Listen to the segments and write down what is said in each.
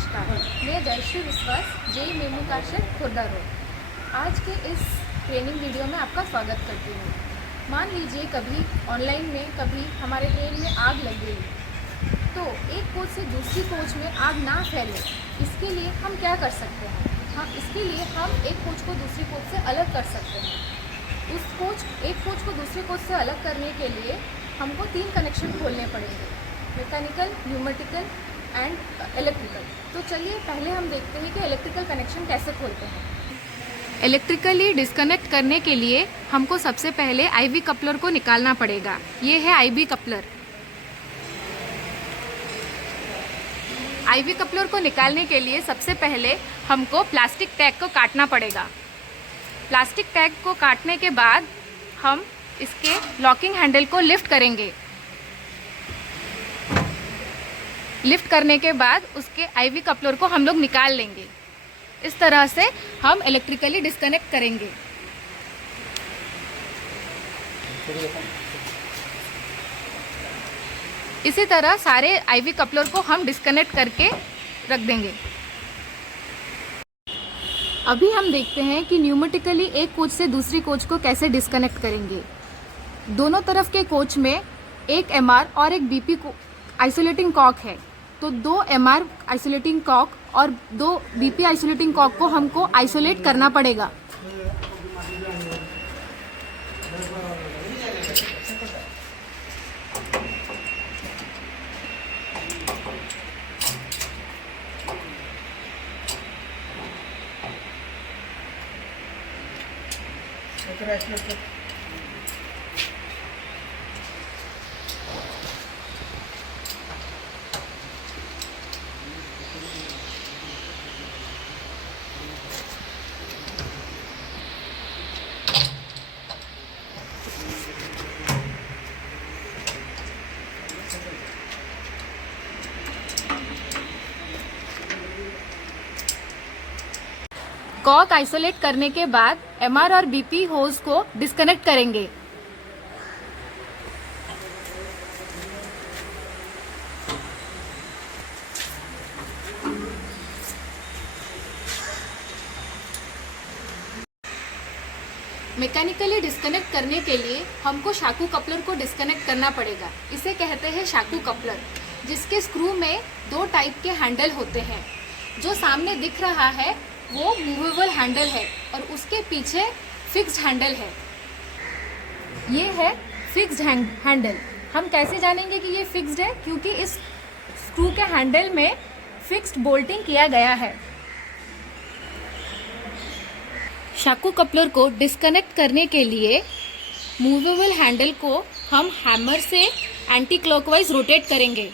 नमस्कार, मैं जयश्री विश्वास जेई मेमू काशर खुर्दा रोड। आज के इस ट्रेनिंग वीडियो में आपका स्वागत करती हूँ। मान लीजिए कभी ऑनलाइन में कभी हमारे ट्रेन में आग लग गई, तो एक कोच से दूसरी कोच में आग ना फैले, इसके लिए हम क्या कर सकते हैं? इसके लिए हम एक कोच को दूसरी कोच से अलग कर सकते हैं। एक कोच को दूसरे कोच से अलग करने के लिए हमको 3 कनेक्शन खोलने पड़ेंगे, मैकेनिकल, न्यूमेटिकल एंड इलेक्ट्रिकल। तो चलिए पहले हम देखते हैं कि इलेक्ट्रिकल कनेक्शन कैसे खोलते हैं। इलेक्ट्रिकली डिस्कनेक्ट करने के लिए हमको सबसे पहले आईवी कपलर को निकालना पड़ेगा। ये है आईवी कपलर। आईवी कपलर को निकालने के लिए सबसे पहले हमको प्लास्टिक टैग को काटना पड़ेगा। प्लास्टिक टैग को काटने के बाद हम इसके लॉकिंग हैंडल को लिफ्ट करेंगे। लिफ्ट करने के बाद उसके आईवी कपलर को हम लोग निकाल लेंगे। इस तरह से हम इलेक्ट्रिकली डिस्कनेक्ट करेंगे। इसी तरह सारे आईवी कपलर को हम डिस्कनेक्ट करके रख देंगे। अभी हम देखते हैं कि न्यूमेटिकली एक कोच से दूसरी कोच को कैसे डिस्कनेक्ट करेंगे। दोनों तरफ के कोच में एक एमआर और एक बीपी आइसोलेटिंग कॉक है, तो 2 एमआर आइसोलेटिंग कॉक और 2 बीपी आइसोलेटिंग कॉक को हमको आइसोलेट करना पड़ेगा। कॉक आइसोलेट करने के बाद एमआर और बीपी होज को डिस्कनेक्ट करेंगे। मैकेनिकली डिस्कनेक्ट करने के लिए हमको शाकू कपलर को डिस्कनेक्ट करना पड़ेगा। इसे कहते हैं शाकू कपलर, जिसके स्क्रू में 2 टाइप के हैंडल होते हैं। जो सामने दिख रहा है वो मूवेबल हैंडल है और उसके पीछे फिक्स्ड हैंडल है। ये है फिक्स्ड हैंडल। हम कैसे जानेंगे कि ये फिक्स्ड है? क्योंकि इस स्क्रू के हैंडल में फिक्स्ड बोल्टिंग किया गया है। शाकू कपलर को डिस्कनेक्ट करने के लिए मूवेबल हैंडल को हम हैमर से एंटी क्लॉकवाइज रोटेट करेंगे।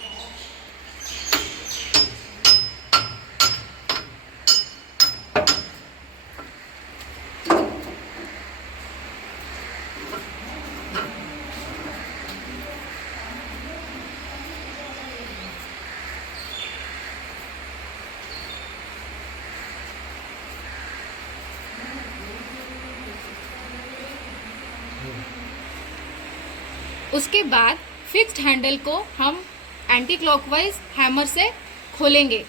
उसके बाद फिक्स्ड हैंडल को हम एंटी क्लॉकवाइज हैमर से खोलेंगे।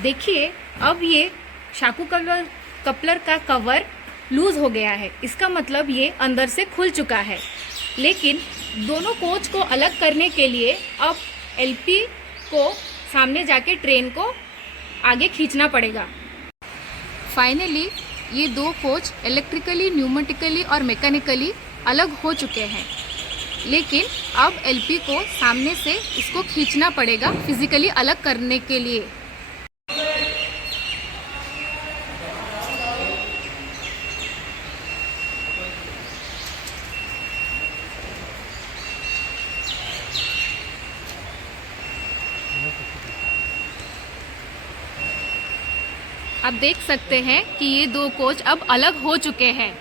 देखिए अब ये शाकू कपलर का कवर लूज हो गया है। इसका मतलब ये अंदर से खुल चुका है। लेकिन दोनों कोच को अलग करने के लिए अब एलपी को सामने जाके ट्रेन को आगे खींचना पड़ेगा। फाइनली ये दो कोच इलेक्ट्रिकली, न्यूमेटिकली और मैकेनिकली अलग हो चुके हैं, लेकिन अब एलपी को सामने से इसको खींचना पड़ेगा फिजिकली अलग करने के लिए। आप देख सकते हैं कि ये दो कोच अब अलग हो चुके हैं।